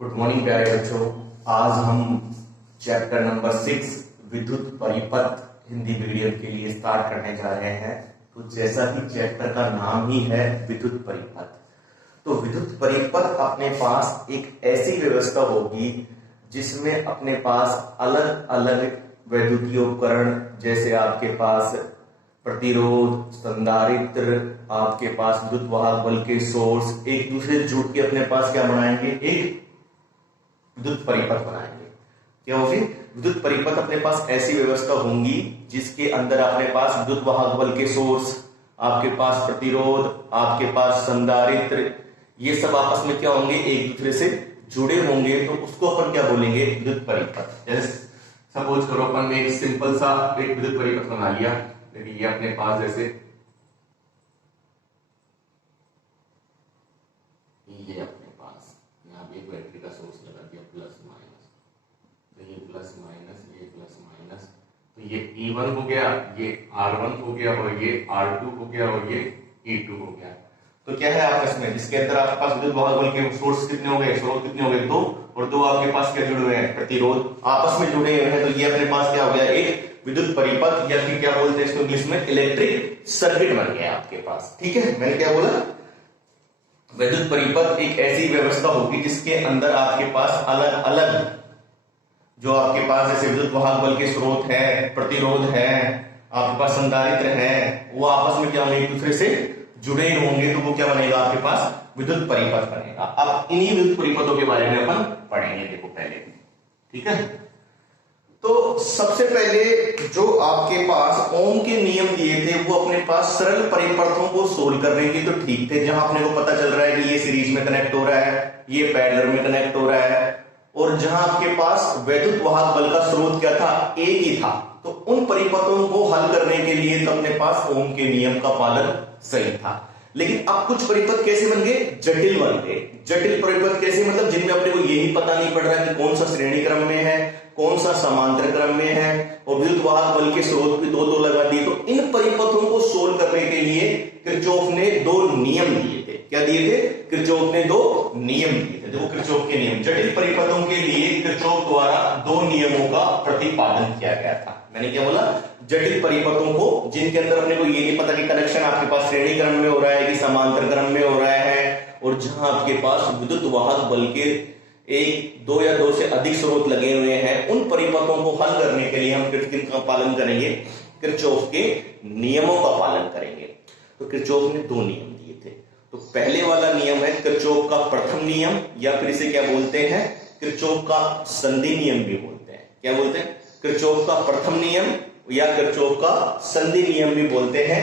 Good morning प्यारे बच्चों। आज हम चैप्टर नंबर 6 विद्युत परिपथ हिंदी मीडियम के लिए स्टार्ट करने जा रहे हैं। तो जैसा कि चैप्टर का नाम ही है विद्युत परिपथ, तो विद्युत परिपथ अपने पास एक ऐसी व्यवस्था होगी जिसमें अपने पास अलग अलग वैद्युतीय उपकरण, जैसे आपके पास प्रतिरोध, संधारित्र, आपके पास विद्युत वाहक बल के सोर्स एक दूसरे से जुड़ के अपने पास क्या बनाएंगे, एक विद्युत परिपथ बनाएंगे। क्या होगी? विद्युत परिपथ अपने पास ऐसी व्यवस्था होंगी जिसके अंदर अपने पास विद्युत वाहक बल के सोर्स, आपके पास प्रतिरोध, आपके पास संधारित्र, ये सब आपस में क्या होंगे, एक दूसरे से जुड़े होंगे। तो उसको अपन क्या बोलेंगे, विद्युत परिपथ। जैसे सपोज करो अपन ने एक सिंपल सा एक विद्युत परिपथ बना लिया। देखिए ये अपने पास जैसे ये अपने पास यहाँ पे एक बैटरी का सोर्स लगा दिया प्लस माइनस, तो ये प्लस माइनस, ये प्लस माइनस, तो ये E1 हो गया, ये R1 हो गया, और ये R2 हो गया, और ये E2 हो गया। तो क्या है आपस में, जिसके अंदर आपके पास विद्युत वाहक बल के सोर्स कितने हो गए, स्रोत कितने हो गए, दो, और दो आपके पास क्या जुड़े हुए हैं, प्रतिरोध आपस में जुड़े हुए हैं। तो ये अपने पास क्या हो गया, एक विद्युत परिपथ, या फिर क्या बोलते हैं इसको इंग्लिश में, इलेक्ट्रिक सर्किट बन गया आपके पास। ठीक है, मैंने क्या बोला, विद्युत परिपथ एक ऐसी व्यवस्था होगी जिसके अंदर आपके पास अलग अलग जो आपके पास जैसे विद्युत वाहक बल के स्रोत है, प्रतिरोध है, आपके पास संधारित्र है, वो आपस में क्या होंगे, एक दूसरे से जुड़े होंगे। तो वो क्या बनेगा, आपके पास विद्युत परिपथ बनेगा। अब इन्हीं विद्युत परिपथों के बारे में अपन पढ़ेंगे, देखो पहले। ठीक है, तो सबसे पहले जो आपके पास ओम के नियम दिए थे वो अपने पास सरल परिपथों को सोल्व करने के तो ठीक थे, जहां अपने को पता चल रहा है कि ये सीरीज में कनेक्ट हो रहा है, ये पैरेलल में कनेक्ट हो रहा है, और जहां आपके पास वैद्युत वाहक बल का स्रोत क्या था, एक ही था। तो उन परिपथों को हल करने के लिए तो अपने पास ओम के नियम का पालन सही था। लेकिन अब कुछ परिपथ कैसे बन गए, जटिल बन गए। जटिल परिपथ कैसे, मतलब जिनमें अपने को यही पता नहीं पड़ रहा कि कौन सा श्रेणी क्रम में है, कौन सा समांतर क्रम में है, और विद्युत वाहक बल के स्रोत भी दो दो लगा दिए। तो इन परिपथों को सोल्व करने के लिए किरचॉफ ने दो नियम दिए थे। क्या दिए थे, किरचॉफ ने दो नियम दिए थे। देखो किरचॉफ के नियम, जटिल परिपथों के लिए किरचॉफ द्वारा दो नियमों का प्रतिपादन किया गया था। मैंने क्या बोला, जटिल परिपथों को जिनके अंदर अपने को ये नहीं पता कि कनेक्शन आपके पास श्रेणी क्रम में हो रहा है कि समांतर क्रम में हो रहा है, और जहां आपके पास विद्युत वाहक बल के एक, दो या दो से अधिक स्रोत लगे हुए हैं, उन परिपथों को हल करने के लिए हम किसका पालन करेंगे, किरचॉफ के नियमों का पालन करेंगे। तो किरचॉफ ने दो नियम दिए थे। तो पहले वाला नियम है किरचॉफ का प्रथम नियम, या फिर इसे क्या बोलते हैं, किरचॉफ का संधि नियम भी बोलते हैं। क्या बोलते हैं, किरचॉफ का प्रथम नियम या किरचॉफ का संधि नियम भी बोलते हैं।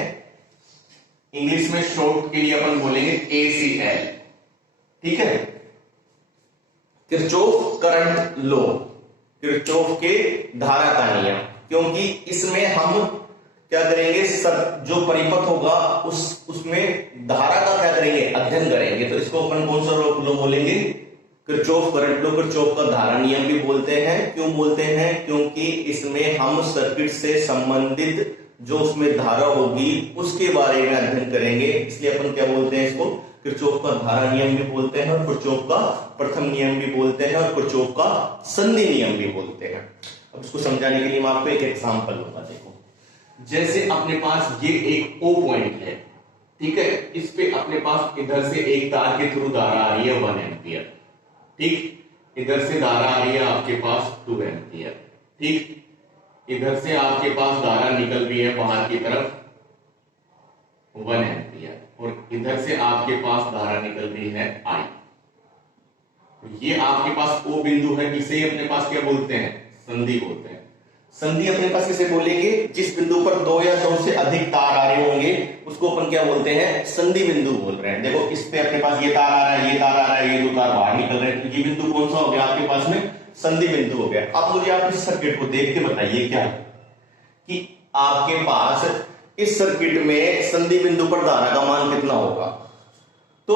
इंग्लिश में शॉर्ट के लिए अपन बोलेंगे ACL। ठीक है, किरचॉफ करंट लॉ, किरचॉफ के धारा का नियम, क्योंकि इसमें हम क्या करेंगे, सब जो परिपथ होगा उसमें धारा का क्या करेंगे, अध्ययन करेंगे। तो इसको अपन कौन सा लॉ बोलेंगे, किरचॉफ करंट लॉ, किरचॉफ का धारा नियम भी बोलते हैं। क्यों बोलते हैं, क्योंकि इसमें हम सर्किट से संबंधित जो उसमें धारा होगी उसके बारे में अध्ययन करेंगे, इसलिए अपन क्या बोलते हैं, इसको किरचॉफ का धारा नियम भी बोलते हैं, और किरचॉफ का प्रथम नियम भी बोलते हैं, और किरचॉफ का संधि नियम भी बोलते हैं। अब इसको समझाने के लिए मैं आपको एक एग्जांपल दूंगा। देखो, जैसे अपने पास ये एक O पॉइंट है, ठीक है, इस पे अपने पास इधर से एक तार के थ्रू धारा आ रही है 1 एम्पियर। ठीक, इधर से धारा आ रही है आपके पास 2 एम्पियर। ठीक, इधर से आपके पास धारा निकल रही है बाहर की तरफ 1 एम्पियर, और इधर से आपके पास धारा निकल रही है I। ये आपके पास O बिंदु है, इसे अपने पास क्या बोलते हैं, संधि बोलते हैं। संधि अपने पास किसे बोलेंगे, जिस बिंदु पर दो या दो से अधिक तार आ रहे होंगे उसको अपन क्या बोलते हैं, संधि बिंदु बोल रहे हैं। देखो इस पे अपने पास ये तार आ रहा है, ये तार आ रहा है, ये दो तार बाहर निकल रहे हैं, तो ये बिंदु कौन सा हो गया आपके पास में, संधि बिंदु हो गया। अब मुझे आप इस सर्किट को देख के बताइए क्या कि आपके पास इस सर्किट में संधि बिंदु पर धारा का मान कितना होगा। तो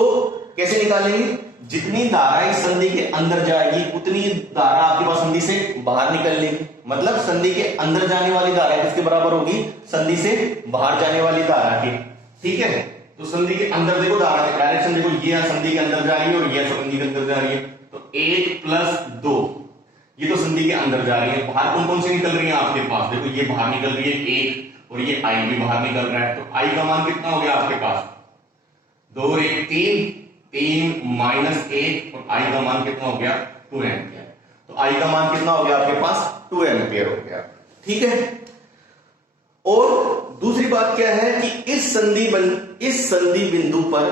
कैसे निकालेंगे, जितनी धारा इस संधि के अंदर जाएगी उतनी धारा आपके पास संधि से बाहर निकलेगी। मतलब संधि के अंदर जाने वाली धारा किसके बराबर होगी, संधि से बाहर जाने वाली धारा की। ठीक है, तो संधि के अंदर देखो धारा की डायरेक्शन देखो, ये संधि के अंदर जा रही है और ये संधि के अंदर जा रही है, तो 1 + 2 ये तो संधि के अंदर जा रही है। बाहर कौन कौन सी निकल रही है आपके पास, देखो ये बाहर निकल रही है 1 और ये I भी बाहर निकल रहा है, तो I का मान कितना हो गया आपके पास 2 और 1 3, 3 - 1 और I का मान कितना हो गया 2 एम्पियर। तो I का मान कितना हो गया आपके पास 2 एम्पियर हो गया, ठीक है। और दूसरी बात क्या है कि इस संधि बिंदु पर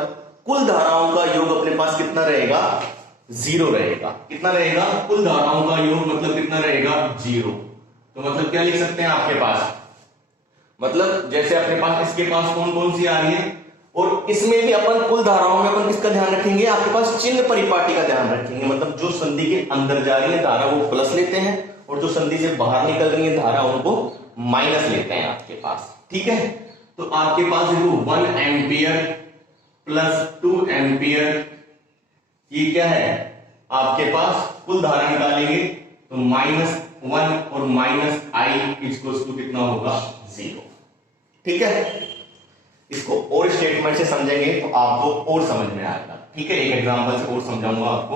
कुल धाराओं का योग अपने पास कितना रहेगा 0 रहेगा। कितना रहेगा, कुल धाराओं का योग मतलब कितना रहेगा 0। तो मतलब क्या लिख सकते हैं आपके पास, मतलब जैसे अपने पास इसके पास कौन कौन सी आ रही है, और इसमें भी अपन कुल धाराओं में अपन किसका ध्यान रखेंगे, आपके पास चिन्ह परिपाटी का ध्यान रखेंगे। मतलब जो संधि के अंदर जा रही है धारा वो प्लस लेते हैं और जो संधि से बाहर निकल रही है धारा उनको माइनस लेते हैं आपके पास, ठीक है। तो आपके पास देखो 1 एम्पियर + 2 एम्पियर, ये क्या है आपके पास कुल धारा निकालेंगे तो -1 और -I = कितना होगा 0, ठीक है। इसको और स्टेटमेंट से समझेंगे तो आपको और समझ में आएगा, ठीक है। एक एग्जांपल से और समझाऊंगा आपको।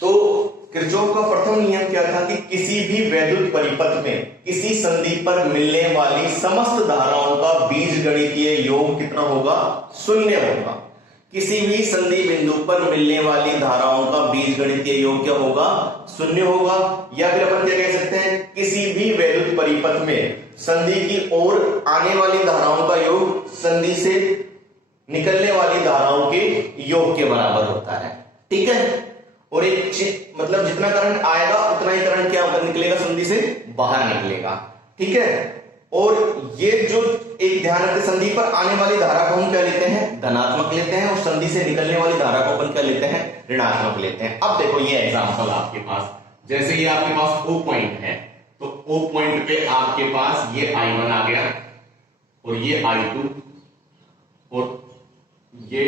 तो किरचॉफ का प्रथम नियम क्या था कि किसी भी वैद्युत परिपथ में किसी संधि पर मिलने वाली समस्त धाराओं का बीजगणितीय योग कितना होगा 0 होगा। किसी भी संधि बिंदु पर मिलने वाली धाराओं का बीजगणितीय योग क्या होगा 0 होगा। या फिर अपन क्या कह सकते हैं, किसी भी वैद्युत परिपथ में संधि की ओर आने वाली धाराओं का योग संधि से निकलने वाली धाराओं के योग के बराबर होता है, ठीक है। और एक मतलब जितना करंट आएगा उतना ही करंट क्या होगा निकलेगा संधि से बाहर निकलेगा, ठीक है। और ये जो एक ध्यान रखते संधि पर आने वाली धारा को हम क्या लेते हैं धनात्मक लेते हैं, और संधि से निकलने वाली धारा को अपन क्या लेते हैं ऋणात्मक लेते हैं। अब देखो ये एग्जांपल आपके पास, जैसे ये आपके पास O पॉइंट है, तो O पॉइंट पे आपके पास ये I1 आ गया और ये I2 और ये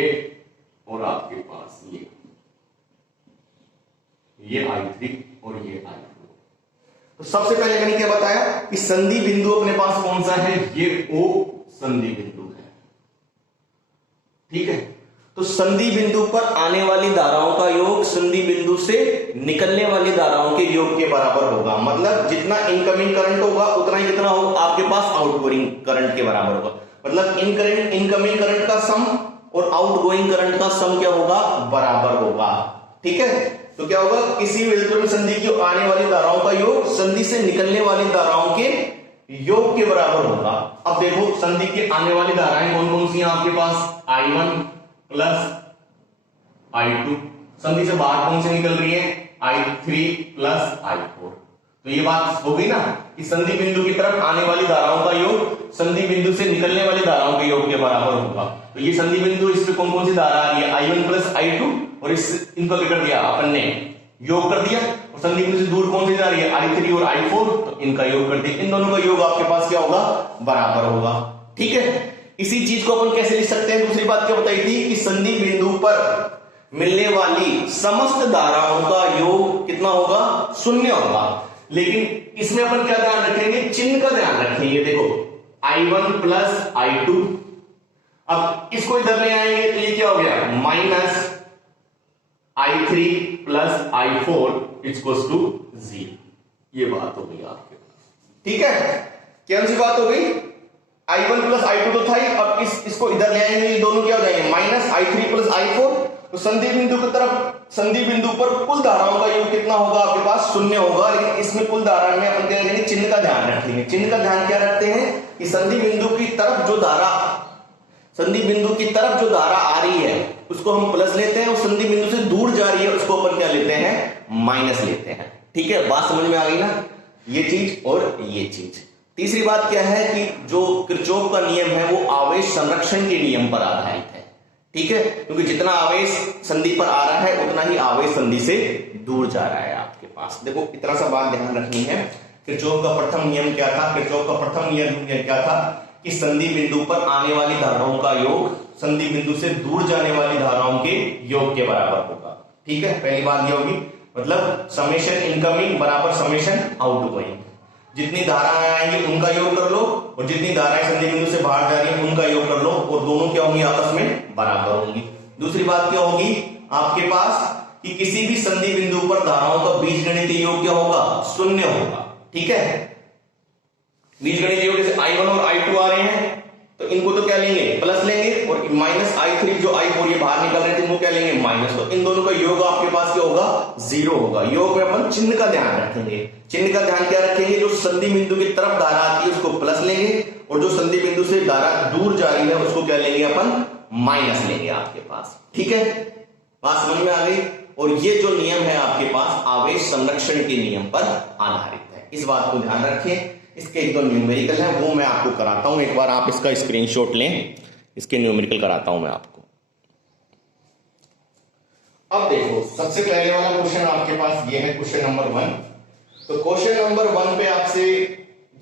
और आपके पास ये I3 और ये I4। तो सबसे पहले मैंने क्या बताया कि संधि बिंदु अपने पास कौन सा है, ये O संधि बिंदु है, ठीक है। तो संधि बिंदु पर आने वाली धाराओं का योग संधि बिंदु से निकलने वाली धाराओं के योग के बराबर होगा। मतलब जितना इनकमिंग करंट होगा उतना ही कितना होगा आपके पास आउटगोइंग करंट के बराबर होगा। मतलब इनकमिंग करंट का सम और आउटगोइंग करंट का सम क्या होगा बराबर होगा, ठीक है। तो क्या होगा, किसी विद्युत संधि की आने वाली धाराओं का योग संधि से निकलने वाली धाराओं के योग के बराबर होगा। अब देखो संधि की आने वाली धाराएं कौन कौन सी हैं आपके पास, I1 + I2, संधि से बाहर कौन सी निकल रही है I3 + I4। तो ये बात हो गई ना कि संधि बिंदु की तरफ आने वाली धाराओं का योग संधि बिंदु से निकलने वाली धाराओं के योग के बराबर होगा। तो ये संधि बिंदु, इस पे कौन कौन सी धारा आ रही है I1 + I2, और इस इनको क्या कर दिया अपन ने योग कर दिया, और संधि बिंदु से दूर कौन सी जा रही है I3 और I4, तो इनका योग कर दिया। इन दोनों का योग आपके पास क्या होगा बराबर होगा, ठीक है। इसी चीज को अपन कैसे लिख सकते हैं, दूसरी बात क्या बताई थी कि संधि बिंदु पर मिलने वाली समस्त धाराओं का योग कितना होगा 0 होगा। लेकिन इसमें अपन क्या ध्यान रखेंगे, चिन्ह का ध्यान रखेंगे। देखो I1 + I2, अब इसको इधर ले आएंगे तो ये क्या हो गया -I3 + I4 = 0। ये बात हो गई आपके पास, ठीक है। कौन सी बात हो गई, I1 + I2 तो था ही, अब इसको इधर ले आएंगे, ये दोनों क्या हो जाएंगे -I3 + I4। तो संधि बिंदु की तरफ संधि बिंदु पर कुल धाराओं का योग कितना होगा आपके पास 0 होगा। लेकिन इसमें कुल धारा में अपन क्या करेंगे, चिन्ह का ध्यान रखेंगे। चिन्ह का ध्यान क्या रखते हैं कि संधि बिंदु की तरफ जो धारा आ रही है उसको हम प्लस लेते हैं, और संधि बिंदु से दूर जा रही है उसको अपन क्या लेते हैं माइनस लेते हैं, ठीक है। बात समझ में आ गई ना, ये चीज और ये चीज। तीसरी बात क्या है कि जो किरचॉफ का नियम है वो आवेश संरक्षण के नियम पर आधारित है, ठीक है। क्योंकि जितना आवेश संधि पर आ रहा है उतना ही आवेश संधि से दूर जा रहा है आपके पास। देखो इतना सा बात ध्यान रखनी है। किरचॉफ का प्रथम नियम क्या था, किरचॉफ का प्रथम नियम क्या था कि संधि बिंदु पर आने वाली धाराओं का योग संधि बिंदु से दूर जाने वाली धाराओं के योग के बराबर होगा, ठीक है। पहली बात ये होगी, मतलब समेशन इनकमिंग बराबर समेशन आउटगोइंग। जितनी धाराएं आएंगी उनका योग कर लो और जितनी धाराएं संधि बिंदु से बाहर जा रही है उनका योग कर लो और दोनों क्या होंगी, आपस में बराबर होंगी। दूसरी बात क्या होगी आपके पास कि किसी भी संधि बिंदु पर धाराओं का बीजगणितीय योग क्या होगा, शून्य होगा। ठीक है, बीजगणितीय योग जैसे I1 और I2 आ रहे हैं तो इनको तो क्या लेंगे, प्लस लेंगे, और -I3 जो I4 ये बाहर निकल रहे थे वो क्या लेंगे, माइनस। तो इन दोनों का योग आपके पास क्या होगा, 0 होगा। योग में अपन चिन्ह का ध्यान रखेंगे। चिन्ह का ध्यान क्या रखेंगे, जो संधि बिंदु की तरफ धारा आती है उसको प्लस लेंगे और जो संधि बिंदु से धारा दूर जा रही है उसको क्या लेंगे, अपन माइनस लेंगे आपके पास। ठीक है, बात समझ में आ गई। और ये जो नियम है आपके पास आवेश संरक्षण के नियम पर आधारित है, इस बात को ध्यान रखें। इसके एक दो न्यूमेरिकल है वो मैं आपको कराता हूं, एक बार आप इसका स्क्रीनशॉट लें, इसके न्यूमेरिकल कराता हूं मैं आपको। अब देखो सबसे पहले वाला क्वेश्चन आपके पास ये है क्वेश्चन नंबर 1। तो क्वेश्चन नंबर 1 पे आपसे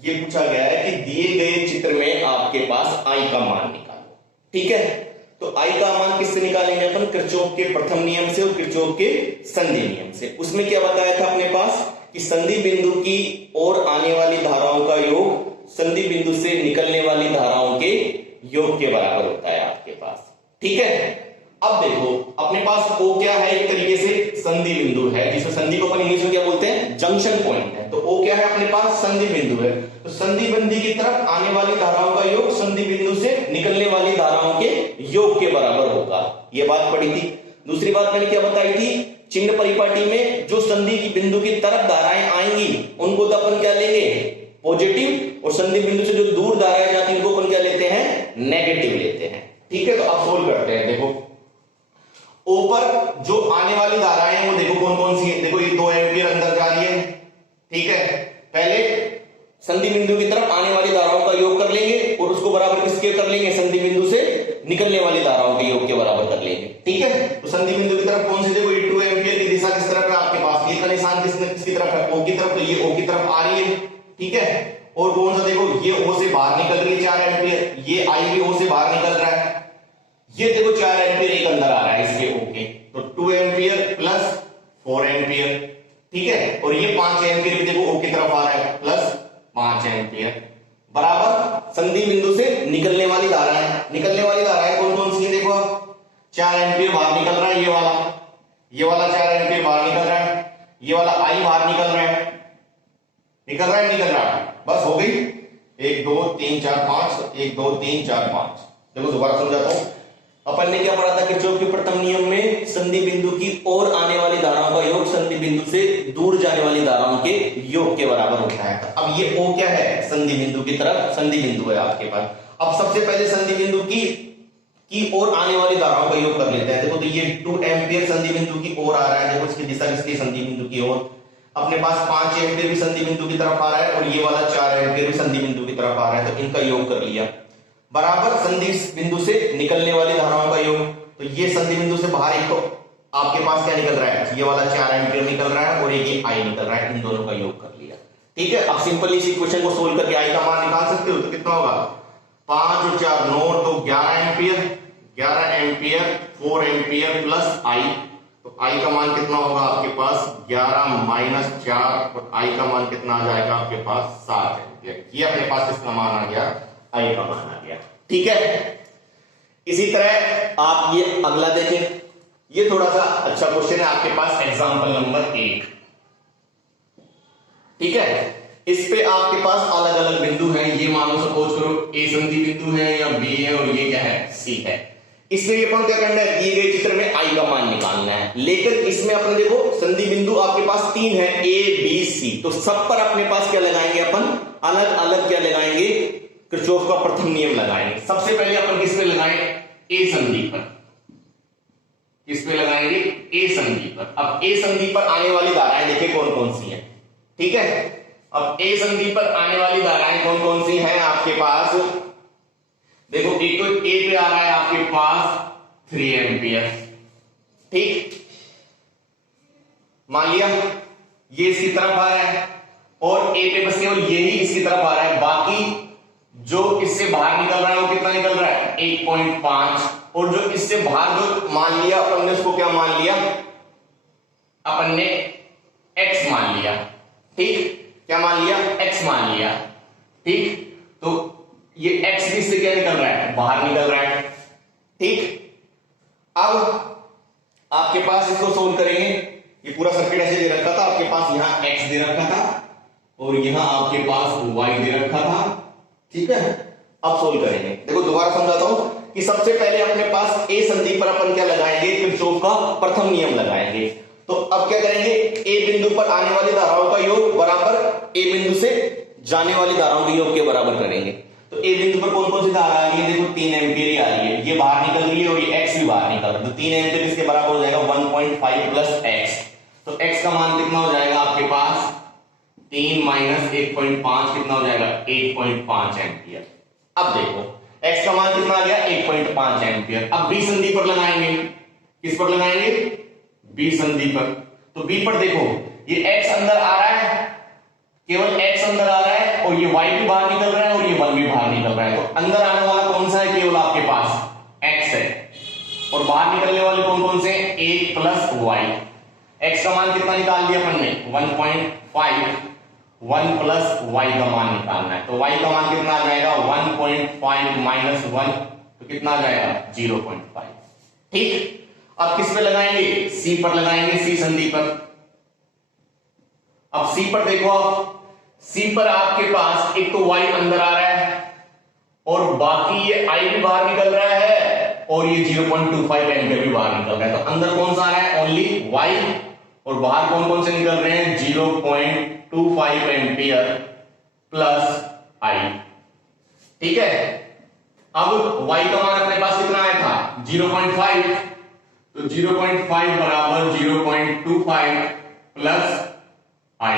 ये पूछा गया है कि दिए गए चित्र में आपके पास आई का मान निकालो। ठीक है, तो आई का मान किससे निकालेंगे अपन, किरचॉफ के प्रथम नियम से और किरचॉफ के संधि नियम से। उसमें क्या बताया था अपने पास कि संधि बिंदु की ओर आने वाली धाराओं का योग संधि बिंदु से निकलने वाली धाराओं के योग के बराबर होता है आपके पास। ठीक है, अब देखो अपने पास O क्या है, एक तरीके से संधि बिंदु है जिसमें संधि को अपन इंग्लिश में क्या बोलते हैं, जंक्शन पॉइंट है। तो O क्या है अपने पास, संधि बिंदु है। तो संधि बिंदु की तरफ आने वाली धाराओं का योग संधि बिंदु से निकलने वाली धाराओं के योग के बराबर होगा, ये बात पढ़ी थी। दूसरी बात मैंने क्या बताई थी, चिन्ह परिपाटी में जो संधि की बिंदु की तरफ धाराएं आएंगी उनको तो अपन क्या लेंगे, पॉजिटिव, और संधि बिंदु से जो दूर धाराएं जाती हैं उनको अपन क्या लेते हैं, नेगेटिव लेते हैं। ठीक है, तो अब सोल्व करते हैं। देखो ऊपर जो आने वाली धाराएं हैं वो देखो कौन कौन सी है। देखो ये 2 एम्पियर अंदर जा रही है। ठीक है, पहले संधि बिंदु की तरफ आने वाली धाराओं का योग कर लेंगे और उसको बराबर किसके कर लेंगे, संधि बिंदु से निकलने वाली धाराओं के योग के बराबर कर लेंगे। ठीक है, तो संधि बिंदु की तरफ कौन सी, देखो ये 2 एम्पियर की दिशा किस तरफ है आपके पास, ये का निशान किसकी तरफ है, O की तरफ, तो ये O की तरफ आ रही है। ठीक है, और कौन सा, देखो ये O से बाहर निकल रही है 4 एम्पियर, ये I भी O से बाहर निकल रहा है। ये देखो 4 एम्पियर एक अंदर आ रहा है इसके O के, तो 2 एम्पियर प्लस 4 एम्पियर। ठीक है, और ये 5 एम्पियर भी देखो O की तरफ आ रहा है, प्लस 5 एम्पियर बराबर संधि बिंदु से निकलने वाली धाराएं। निकलने वाली धाराएं कौन कौन सी है, देखो 4 एम्पियर बाहर निकल रहा है, ये वाला 4 एम्पियर बाहर निकल रहा है, ये वाला I बाहर निकल रहा है, निकल रहा है। बस हो गई, 1 2 3 4 5, 1 2 3 4 5। देखो दोबारा समझाता हूं, अपन ने क्या पढ़ा था, किरचॉफ के प्रथम नियम में संधि बिंदु की ओर आने वाली धाराओं का योग संधि बिंदु से दूर जाने वाली धाराओं के योग के बराबर होता है। अब ये O क्या है, संधि बिंदु की तरफ संधि बिंदु है आपके पास। अब सबसे पहले संधि बिंदु की ओर आने वाली धाराओं का योग कर लेते हैं। देखो तो ये 2 एम्पियर संधि बिंदु की ओर आ रहा है, देखो इसकी दिशा किसकी, संधि बिंदु की ओर। अपने पास 5 एम्पियर भी संधि बिंदु की तरफ आ रहा है और ये वाला 4 एम्पियर भी संधि बिंदु की तरफ आ रहा है, तो इनका योग कर लिया बराबर संधि बिंदु से निकलने वाली धाराओं का योग। तो ये संधि बिंदु से बाहर एक तो आपके पास क्या निकल रहा है, ये वाला 4 एम्पियर निकल रहा है और ये I निकल रहा है, इन दोनों का योग कर लिया। ठीक है, अब सिंपली इसी क्वेश्चन को सोल्व करके I का मान निकाल सकते हो। तो कितना होगा, 5 और 4 9, तो 11 एम्पियर 4 एम्पियर प्लस I, तो I का मान कितना होगा आपके पास, 11 माइनस 4, और I का मान कितना आ जाएगा आपके पास, 7 एम्पियर। ये अपने पास कितना मान आ गया, I का मान आ गया। ठीक है, इसी तरह आप ये अगला देखें, ये थोड़ा सा अच्छा क्वेश्चन है आपके पास, एग्जांपल नंबर 1। ठीक है, इस पे आपके पास अलग अलग बिंदु हैं, ये मानो सपोज करो A संधि बिंदु है या B है और ये क्या है, C है। इसमें ये अपन क्या करना है, दिए गए चित्र में I का मान निकालना है। लेकिन इसमें अपन देखो संधि बिंदु आपके पास 3 है, A B C, तो सब पर अपने पास क्या लगाएंगे अपन, अलग अलग क्या लगाएंगे, किरचॉफ का प्रथम नियम लगाएंगे। सबसे पहले अपन किस पे लगाएं, A संधि पर। किस पे लगाएंगे, A संधि पर। अब A संधि पर आने वाली धाराएं देखिए कौन कौन सी हैं। ठीक है, अब A संधि पर आने वाली धाराएं कौन कौन सी हैं आपके पास, देखो एक तो A पे आ रहा है आपके पास 3 एम्पियर। ठीक, मान लिया ये इसकी तरफ आ रहा है और A पे बस केवल यही इसकी तरफ आ रहा है, बाकी जो इससे बाहर निकल रहा है वो कितना निकल रहा है, 1.5, और जो इससे बाहर जो मान लिया अपन ने उसको क्या मान लिया, अपन ने x मान लिया। ठीक, क्या मान लिया, x मान लिया। ठीक, तो ये x भी इससे क्या निकल रहा है, बाहर निकल रहा है। ठीक, अब आपके पास इसको सोल्व करेंगे, ये पूरा सर्किट ऐसे दे रखा था, आपके पास यहां x दे रखा था और यहां आपके पास y दे रखा था। ठीक है, अब सोल्व करेंगे। देखो दोबारा समझाता हूं कि सबसे पहले अपने पास a संधि पर अपन क्या लगाएंगे, किरचॉफ का प्रथम नियम लगाएंगे। तो अब क्या करेंगे, a बिंदु पर आने वाली धाराओं का योग बराबर a बिंदु से जाने वाली धाराओं के योग के बराबर करेंगे। तो a बिंदु पर कौन कौन सी धारा आ रही है, देखो 3 एम्पीयर ही आ रही है, ये बाहर निकल रही है और ये x भी बाहर निकल रहा है। तो 3 एम्पीयर इसके बराबर हो जाएगा 1.5 प्लस x। तो x का मान कितना हो जाएगा आपके पास, 3 माइनस 1.5 कितना हो जाएगा, 8.5 एम्पीयर। अब देखो x का मान कितना आ गया, 8.5 एम्पीयर। अब b संधि पर लगाएंगे, किस पर लगाएंगे, b संधि पर। तो b पर देखो ये x अंदर आ रहा है, केवल x अंदर आ रहा है और ये y भी बाहर निकल रहा है और ये 1 भी बाहर निकल रहा है। तो अंदर आने वाला कौन सा है, केवल आपके पास x है और बाहर निकलने वाले कौन कौन से, a प्लस y। x का मान कितना निकाल दिया अपन ने, 1.5, 1 प्लस y का मान निकालना है। तो y का मान कितना आ जाएगा, 1.5 माइनस 1, तो कितना आ जाएगा 0.5। ठीक, अब किस पे लगाएंगे, c पर लगाएंगे, c संधि पर। अब c पर देखो, c पर आपके पास एक तो y अंदर आ रहा है और बाकी ये i भी बाहर निकल रहा है और ये 0.25 एम्पीयर भी बाहर निकल रहा है। तो अंदर कौन सा आ रहा है, ओनली y, और बाहर कौन कौन से निकल रहे हैं, 0.25 एम्पीयर प्लस i। ठीक है, अब y का मान अपने पास कितना आया था, 0.5, तो 0.5 बराबर 0.25 प्लस i,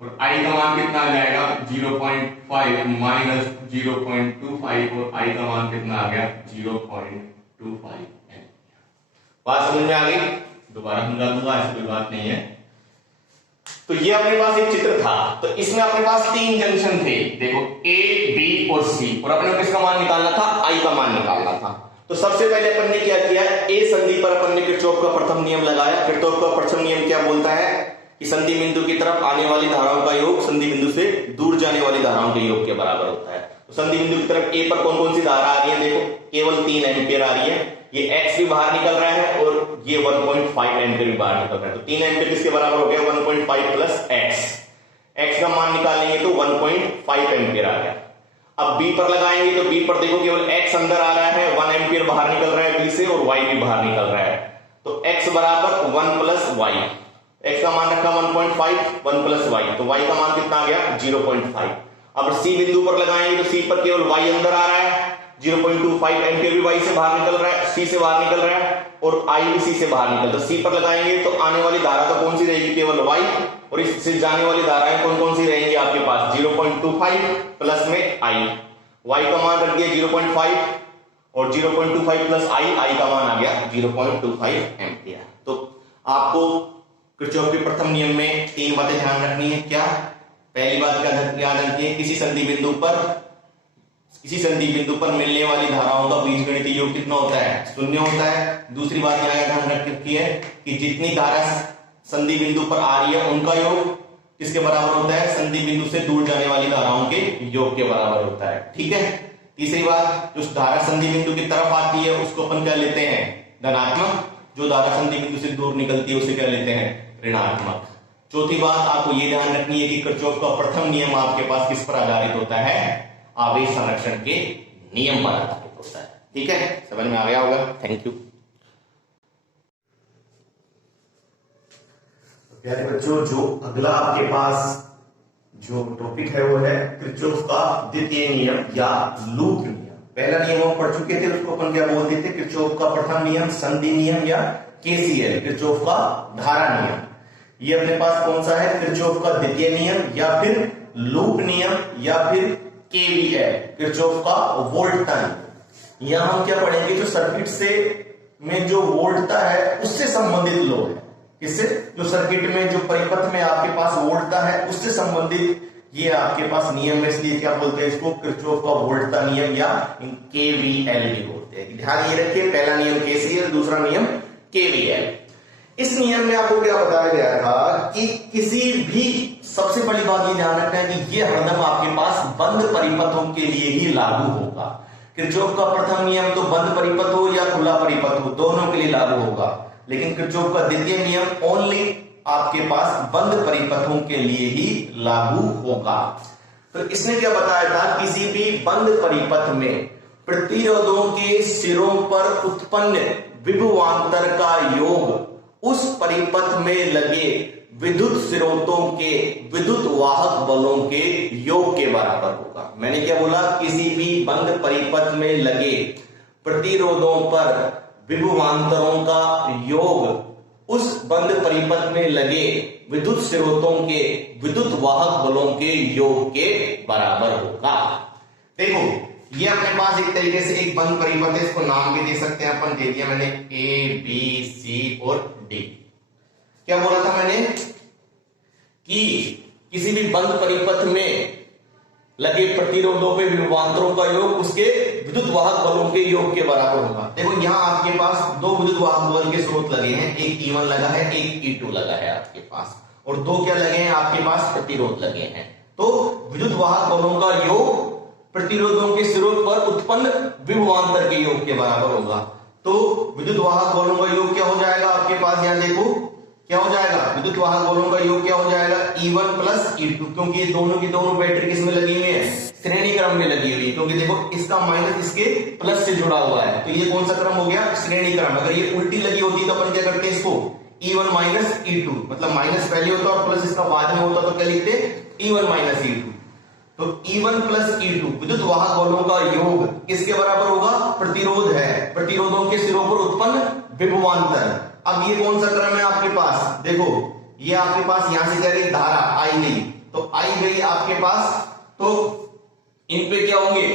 और i का मान कितना आ जाएगा, 0.5 माइनस 0.25 और i का मान कितना आ गया, 0.25। बात समझ में आ गई, दोबारा समझा दूंगा, ऐसी कोई बात नहीं है। तो ये अपने पास एक चित्र था, तो इसमें अपने पास 3 जंक्शन थे, देखो a, b और c, और अपने को किसका मान निकालना था, i का मान निकालना था। तो सबसे पहले अपन ने क्या किया, a संधि पर अपन ने किरचॉफ का प्रथम नियम लगाया। किरचॉफ का प्रथम नियम क्या बोलता है कि संधि बिंदु की तरफ आने वाली धाराओं का योग संधि बिंदु से दूर जाने वाली धाराओं के योग के बराबर होता है। तो संधि बिंदु की तरफ a पर कौन कौन सी धारा आ रही है, देखो केवल 3 एम्पीयर आ रही है, ये x भी बाहर निकल रहा है और ये 1.5 एम्पीयर भी बाहर निकल रहा है। तो 3 एम्पीयर किसके बराबर हो गया, 1.5 प्लस x का मान निकालेंगे तो 1.5 एम्पीयर आ गया। अब b पर लगाएंगे, तो b पर देखो केवल x अंदर आ रहा है, 1 एम्पीयर बाहर निकल रहा है b से और y भी बाहर निकल रहा है। तो x बराबर 1 प्लस y, x का मान रखा 1.5, 1 प्लस y, तो y का मान कितना आ गया, 0.5। अब c बिंदु पर लगाएंगे, तो c पर केवल y अंदर आ रहा है, 0.25 एम्पीयर भी y से बाहर निकल रहा है, c से बाहर निकल रहा है और i भी c से बाहर निकल। तो c पर लगाएंगे तो आने वाली धारा तो कौन सी रहेगी, केवल y, और इससे जाने वाली धाराएं कौन कौन सी रहेंगी आपके पास, 0.25 प्लस में i। y का मान रख दिया 0.5 और 0.25 प्लस i का मान आ गया 0.25 एम्पीयर। तो आपको किरचॉफ के प्रथम नियम में 3 बातें ध्यान रखनी है। क्या, पहली बात क्या याद रखनी है, किसी संधि बिंदु पर मिलने वाली धाराओं का बीजगणितीय योग कितना होता है, 0 होता है। दूसरी बात यह ध्यान रखी है कि जितनी धारा संधि बिंदु पर आ रही है उनका योग किसके बराबर होता है, संधि बिंदु से दूर जाने वाली धाराओं के योग के बराबर होता है। ठीक है, तीसरी बात, जो धारा संधि बिंदु की तरफ आती है उसको अपन क्या लेते हैं, धनात्मक, जो धारा संधि बिंदु से दूर निकलती है उसे क्या लेते हैं, ऋणात्मक। चौथी बात आपको यह ध्यान रखनी है कि किरचॉफ का प्रथम नियम आपके पास किस पर आधारित होता है, आवेश संरक्षण के नियम पर आधारित होता है। ठीक है, समझ में आ गया होगा, थैंक यू। प्यारे बच्चों, जो अगला आपके पास जो टॉपिक है वो है किरचॉफ का द्वितीय नियम या लूप नियम। पहला नियम हम पढ़ चुके थे, उसको अपन क्या बोलते थे, किरचॉफ का प्रथम नियम, संधि नियम या केसीएल, किरचॉफ का धारा नियम। ये अपने पास कौन सा है, किरचॉफ का द्वितीय नियम या फिर लूप नियम या फिर केवीएल, किरचॉफ का वोल्टता नियम। यहां हम क्या पढ़ेंगे, जो सर्किट से में जो वोल्टता है उससे संबंधित लो है, किससे, जो सर्किट में जो परिपथ में आपके पास वोल्टता है उससे संबंधित ये आपके पास नियम है, इसलिए क्या बोलते हैं इसको, किरचॉफ का वोल्टता नियम या केवीएल भी बोलते हैं। ध्यान ये रखिए, पहला नियम केसीएल, दूसरा नियम केवीएल। इस नियम में आपको क्या बताया गया था कि किसी भी सबसे बड़ी बात ये ध्यान रखना है कि ये हरदम आपके पास बंद परिपथों के लिए ही लागू होगा। किरचॉफ का प्रथम नियम तो बंद परिपथ हो या खुला परिपथ हो, दोनों के लिए लागू होगा, लेकिन किरचॉफ का द्वितीय नियम ओनली आपके पास बंद परिपथों के लिए ही लागू होगा। तो इसने क्या बताया था, किसी भी बंद परिपथ में प्रतिरोधों के सिरों पर उत्पन्न विभवांतर का योग उस परिपथ में लगे विद्युत स्रोतों के विद्युत वाहक बलों के योग के बराबर होगा। मैंने क्या बोला, किसी भी बंद परिपथ में लगे प्रतिरोधों पर विभवांतरों का योग उस बंद परिपथ में लगे विद्युत स्रोतों के विद्युत वाहक बलों के योग के बराबर होगा। देखो ये अपने पास एक तरीके से एक बंद परिपथ है, इसको नाम भी दे सकते हैं अपन, दे दिया मैंने ए बी सी और डी। क्या बोला था मैंने कि किसी भी बंद परिपथ में लगे प्रतिरोधों पे विभवांतरों का योग उसके विद्युत वाहक बलों के योग के बराबर होगा। देखो यहाँ आपके पास दो विद्युत वाहक बल के स्रोत लगे हैं, एक E1 लगा है, एक E2 लगा है आपके पास, और दो क्या लगे हैं आपके पास, प्रतिरोध लगे हैं। तो विद्युत वाहक बलों का योग प्रतिरोधों के स्रोत पर उत्पन्न विभवांतर के योग के बराबर होगा। तो विद्युत वाहक बलों का योग क्या हो जाएगा आपके पास, यहां देखो क्या हो जाएगा, विद्युत वाहक बलों का योग क्या हो जाएगा, E1 प्लस E2, क्योंकि ये दोनों की दोनों बैटरी किसमें लगी हुई है, श्रेणी क्रम में लगी हुई, क्योंकि देखो इसका माइनस इसके प्लस से जुड़ा हुआ है, तो ये कौन सा क्रम हो गया, श्रेणी क्रम। अगर ये उल्टी लगी होती तो अपन क्या करते हैं इसको, E1 माइनस E2, मतलब माइनस पहले होता और प्लस इसका बाद में होता, तो क्या लिखते, E1 माइनस E2। तो E1 प्लस E2 विद्युत वाहक बलों का योग किसके बराबर होगा, प्रतिरोध है, प्रतिरोधों के सिरों पर उत्पन्न विभवांतर। अब ये कौन सा क्रम है आपके पास, देखो ये आपके पास यहां से क्या गई, धारा आई गई, तो आई गई आपके पास, तो इन पे क्या होंगे,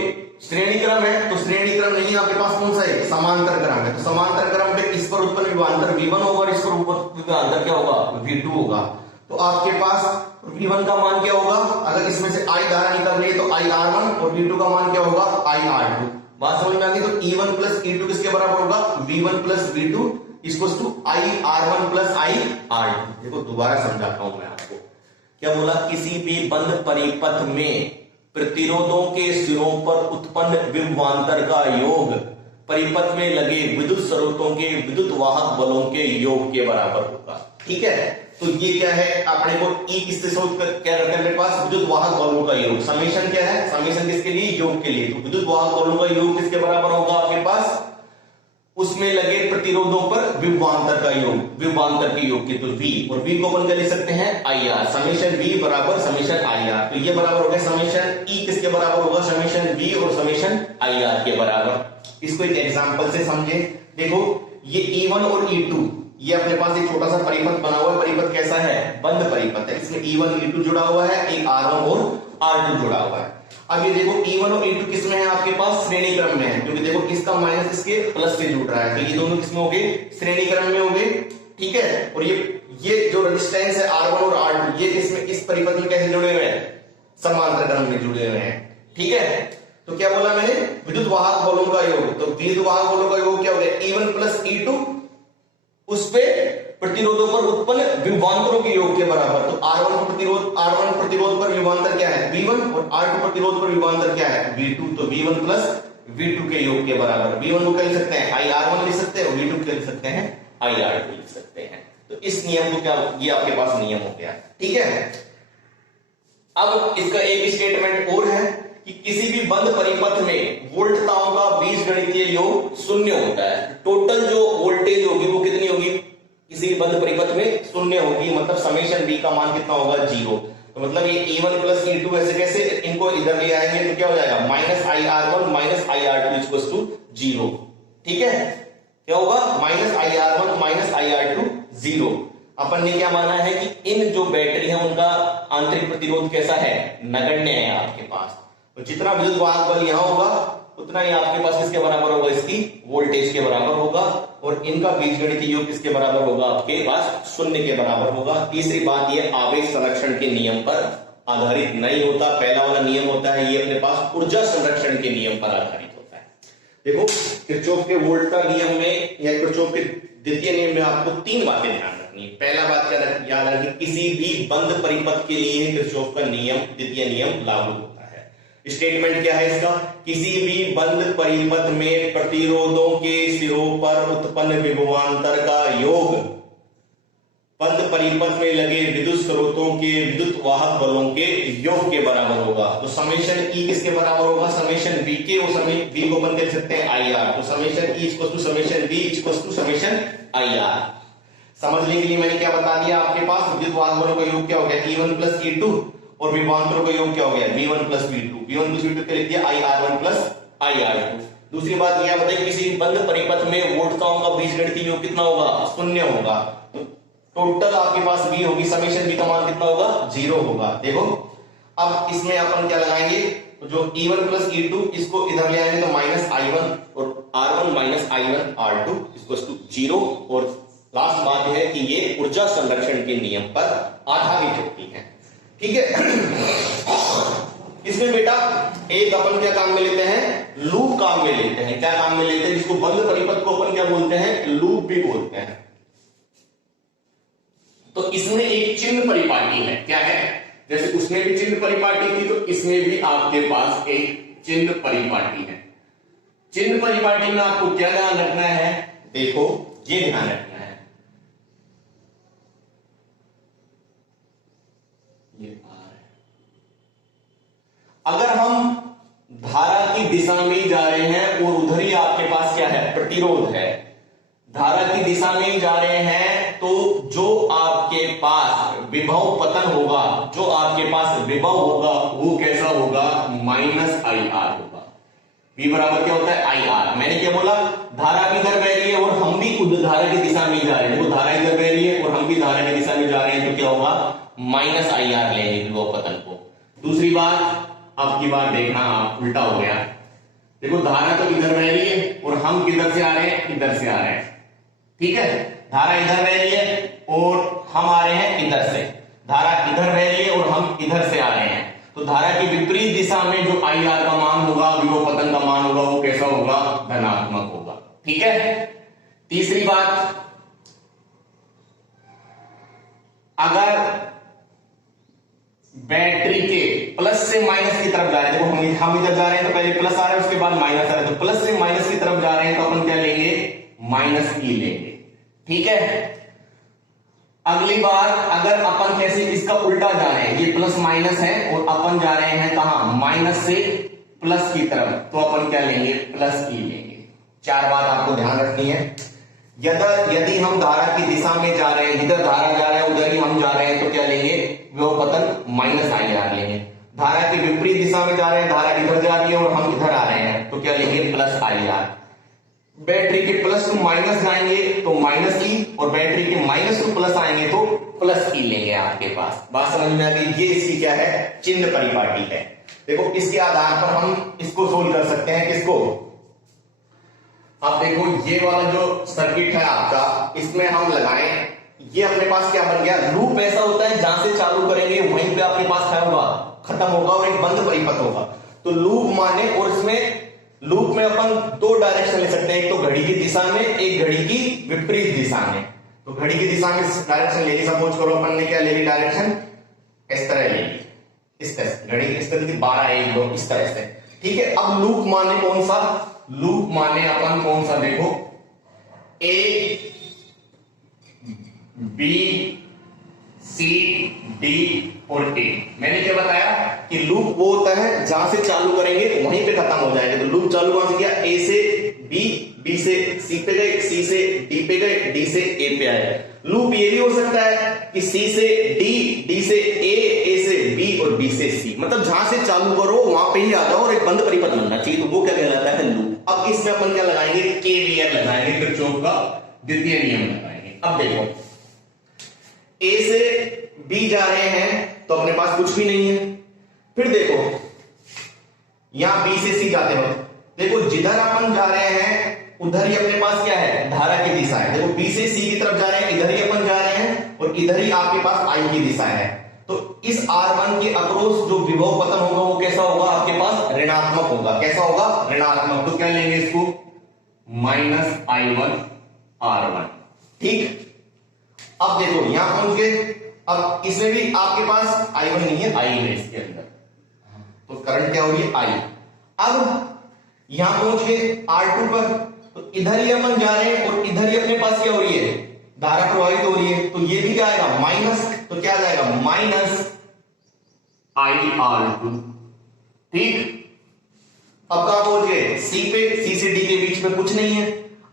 श्रेणी क्रम है, तो श्रेणी क्रम नहीं आपके पास कौन सा है, समांतर क्रम है, तो समांतर क्रम पे इस पर उत्पन्न विभवांतर V1 होगा और इस पर विभवांतर क्या होगा, V2 होगा। तो आपके पास V1 का मान क्या होगा, अगर इसमें से I धारा निकल रही है तो IR1, और V2 का मान क्या होगा, IR2। बात समझ में आ गई। तो E1 प्लस E2 किसके बराबर होगा, V1 plus V2 equals to IR1 plus IR2। देखो दोबारा समझाता हूं मैं आपको, क्या बोला, किसी भी बंद परिपथ में प्रतिरोधों के सिरों पर उत्पन्न विभवांतर का योग परिपथ में लगे विद्युत स्रोतों के विद्युत वाहक बलों के योग के बराबर होगा। ठीक है, तो ये क्या है अपने को E किससे सोच कर क्या करते हैं, मेरे पास विद्युत वाहक बलों का योग, समेशन क्या है, समेशन किसके लिए, योग के लिए, तो विद्युत वाहक बलों का योग किसके बराबर होगा आपके पास, उसमें लगे प्रतिरोधों पर विभवांतर का योग, विभवांतर के योग के, तो V, और V को अपन क्या लिख सकते हैं, IR, समेशन V बराबर समेशन IR, तो ये बराबर हो गया समेशन E किसके बराबर होगा, समेशन V और समेशन IR के बराबर। इसको एक एग्जांपल से समझे, देखो ये E1 और E2 ये अपने पास एक छोटा सा परिपथ बना हुआ है, परिपथ कैसा है, बंद परिपथ है, इसमें E1 E2 जुड़ा हुआ है, एक R1 और R2 जुड़ा हुआ है। अब ये देखो E1 और E2 किसमें है आपके पास, श्रेणी क्रम में है, क्योंकि देखो इसका माइनस इसके प्लस से जुड़ रहा है, तो ये दोनों किसमें हो गए, श्रेणी क्रम में हो गए। ठीक है, और ये जो रेजिस्टेंस है R1 और R2 ये इसमें इस परिपथ में कैसे जुड़े हुए हैं, समांतर क्रम में जुड़े हुए हैं। ठीक है, तो क्या बोला मैंने, विद्युत वाहक बलों का योग, तो विद्युत वाहक बलों का योग क्या हो गया, E1 प्लस E2 उस पे प्रतिरोधों पर उत्पन्न विभवांतरों के योग के बराबर। तो R1 प्रतिरोध पर विभवांतर क्या है, V1, और R2 प्रतिरोध पर विभवांतर क्या है, V2, तो V1 प्लस V2 के योग के बराबर। V1 को क्या लिख सकते हैं, IR1 लिख सकते हैं, और V2 क्या लिख सकते हैं, IR2 लिख सकते हैं। तो इस नियम को क्या, ये आपके पास नियम हो गया। ठीक है, अब इसका एक स्टेटमेंट और है कि किसी भी बंद परिपथ में वोल्टताओं का बीजगणितीय योग शून्य होता है। टोटल जो वोल्टेज होगी वो कितनी होगी, किसी भी बंद परिपथ में शून्य होगी, मतलब समेशन V का मान कितना होगा, 0। तो मतलब ये E1 प्लस E2 ऐसे कैसे इनको इधर ले आएंगे तो क्या हो जाएगा, minus IR1 minus IR2 equals to 0। ठीक है, क्या होगा, माइनस IR1 माइनस IR2 0। अपन ने क्या माना है कि इन जो बैटरी है उनका आंतरिक प्रतिरोध कैसा है, नगण्य है आपके पास, तो जितना विद्युत वाहक बल यहां होगा उतना ही आपके पास किसके बराबर होगा, इसकी वोल्टेज के बराबर होगा, और इनका बीजगणितीय योग किसके बराबर होगा, आपके पास 0 के बराबर होगा। तीसरी बात ये आवेश संरक्षण के नियम पर आधारित नहीं होता, पहला वाला नियम होता है ये अपने पास ऊर्जा संरक्षण के नियम पर आधारित होता है। देखो किरचॉफ के वोल्ट का नियम में या किरचॉफ के द्वितीय नियम में आपको 3 बातें ध्यान रखनी। रखनी है। पहला बात क्या याद रखनी, किसी भी बंद परिपथ के लिए किरचॉफ का नियम, द्वितीय नियम लागू होता है। स्टेटमेंट क्या है इसका, किसी भी बंद परिपथ में प्रतिरोधों के सिरों पर उत्पन्न विभवांतर का योग बंद परिपथ में लगे विद्युत स्रोतों के विद्युत वाहक बलों के योग के बराबर होगा। तो समेशन ई किसके बराबर होगा, समेशन वी के, वो समय वी को अपन कह सकते हैं आई आर। तो summation E equal to summation V equal to summation I R. समझने के लिए मैंने क्या बता दिया आपके पास, विद्युत वाहक बलों का योग क्या हो गया E1 प्लस E2 और विभवांतरों का योग क्या हो गया V1 plus V2। V1 plus V2 क्या लिख दिया IR1 प्लस IR2। दूसरी बात यह बताइए, किसी बंद परिपथ में वोल्टताओं का बीजगणितीय योग कितना होगा, शून्य होगा। टोटल आपके पास V होगी, समेशन V का मान कितना होगा, 0 होगा। देखो अब इसमें अपन क्या लगाएंगे, तो जो E1 प्लस E2 इसको इधर ले आएंगे तो माइनस I1 और R1 माइनस I1 R2 इसको 0। और लास्ट बात है कि ये ऊर्जा संरक्षण के नियम पर आधारित होती है, ठीक है। इसमें बेटा एक अपन क्या काम में लेते हैं, लूप काम में लेते हैं। क्या काम में लेते हैं, जिसको बंद परिपथ को अपन क्या बोलते हैं, लूप भी बोलते हैं। तो इसमें एक चिन्ह परिपाटी है, क्या है, जैसे उसमें भी चिन्ह परिपाटी थी तो इसमें भी आपके पास एक चिन्ह परिपाटी है। चिन्ह परिपाटी में आपको क्या ध्यान रखना है, देखो ये ध्यान रखना है, ये R है। अगर हम धारा की दिशा में ही जा रहे हैं और उधर ही आपके पास क्या है, प्रतिरोध है, धारा की दिशा में ही जा रहे हैं तो जो आपके पास विभव पतन होगा, जो आपके पास विभव होगा वो कैसा होगा, माइनस IR होगा। V बराबर क्या होता है, IR। मैंने क्या बोला, धारा इधर बह रही है और हम भी खुद धारा की दिशा में जा रहे हैं। देखो धारा इधर बह रही है और हम भी धारा की दिशा में जा रहे हैं तो क्या होगा, माइनस IR लेंगे विभव पतन को। दूसरी बात, अब की बार देखना आप उल्टा हो गया। देखो धारा तो इधर बह रही है और हम किधर से आ रहे हैं, इधर से आ रहे हैं, ठीक है। धारा इधर बह रही है और हम आ रहे हैं इधर से, धारा इधर बह रही है और हम इधर से आ रहे हैं। तो धारा की विपरीत दिशा में जो IR का मान होगा, विभव पतन का मान होगा, वो कैसा होगा, धनात्मक होगा, ठीक है। तीसरी बात, अगर बैटरी के प्लस से माइनस की तरफ जा रहे हैं, देखो हम इधर जा रहे हैं तो पहले प्लस आ रहा है उसके बाद माइनस आ रहा है, तो प्लस से माइनस की तरफ जा रहे हैं तो अपन क्या लेंगे, माइनस ई लेंगे, ठीक है। अगली बार अगर अपन कैसे इसका उल्टा जा रहे हैं, ये प्लस माइनस है और अपन जा रहे हैं कहां, माइनस से प्लस की तरफ, तो अपन क्या लेंगे, प्लस ई लेंगे। चार बात आपको ध्यान रखनी है, यदि हम धारा की दिशा में जा रहे हैं, इधर धारा जा रहा है उधर ही हम जा रहे हैं तो क्या लेंगे, विभव पतन माइनस IR लेंगे। धारा की विपरीत दिशा में जा रहे हैं, धारा इधर जा रही है और हम इधर आ रहे हैं तो क्या लेंगे, प्लस IR। बैटरी के प्लस टू माइनस जाएंगे तो माइनस ई, और बैटरी के माइनस टू प्लस आएंगे तो प्लस ई लेंगे आपके पास। बात समझ में आ गई, ये इसकी क्या है, चिन्ह परिपाटी है। देखो इसके आधार पर हम इसको सोल्व कर सकते हैं, किसको, अब देखो ये वाला जो सर्किट है आपका, इसमें हम लगाएं, ये अपने पास क्या बन गया, लूप ऐसा होता है जहां से चालू करेंगे वहीं पे आपके पास क्या होगा, खत्म होगा और एक बंद परिपथ होगा। तो लूप माने, और इसमें लूप में अपन दो डायरेक्शन ले सकते हैं, एक तो घड़ी की दिशा में, एक घड़ी की विपरीत दिशा में। तो घड़ी की दिशा में डायरेक्शन लेनी, सपोज करो अपन ने क्या ले ली डायरेक्शन, इस तरह ले ली, इस तरह से घड़ी इस तरह की 12 1 2 इस तरह से, ठीक है। अब लूप माने कौन सा, लूप माने अपन कौन सा, देखो A B C D और A। मैंने क्या बताया कि लूप वो होता है जहां से चालू करेंगे वहीं पे खत्म हो जाएगा। तो लूप चालू कहां से किया, A से B, B से C पे गए, C से D पे गए, D से A पे आए। लूप ये भी हो सकता है कि C से D, D से A, A से B और B से C, मतलब जहां से चालू करो वहां पे ही आ जाओ और एक बंद परिपथ बनना चाहिए, तो वो क्या कहलाता है, लूप। अब इसमें अपन क्या लगाएंगे, KVL लगाएंगे, किरचॉफ का द्वितीय नियम लगाएंगे। अब देखो A से B जा रहे हैं तो अपने पास कुछ भी नहीं है, फिर देखो यहां B से C जाते हो, देखो जिधर अपन जा रहे हैं उधर ही अपने पास क्या है, धारा की दिशा है। देखो B से C की तरफ जा रहे हैं, इधर ही अपन जा रहे हैं और इधर ही आपके पास I की दिशा है। तो इस R1 के अक्रॉस जो विभव पतन होगा वो कैसा होगा, आपके पास ऋणात्मक होगा। कैसा होगा, ऋणात्मक। तो क्या लेंगे इसको, माइनस I1 R1, ठीक। अब देखो यहां पहुंच गए, अब इसमें भी आपके पास I1 नहीं है, I है इसके अंदर, तो करंट क्या होगी I। अब यहां पहुंच गए R2 पर, तो इधर ही अपन जा रहे हैं और इधर ही अपने पास क्या हो रही है, धारा प्रवाहित हो रही है, तो ये भी क्या आएगा माइनस, तो क्या आ जाएगा माइनस IR2। ठीक, अब कहां पहुंच गए C पे, C से D के बीच में कुछ नहीं है।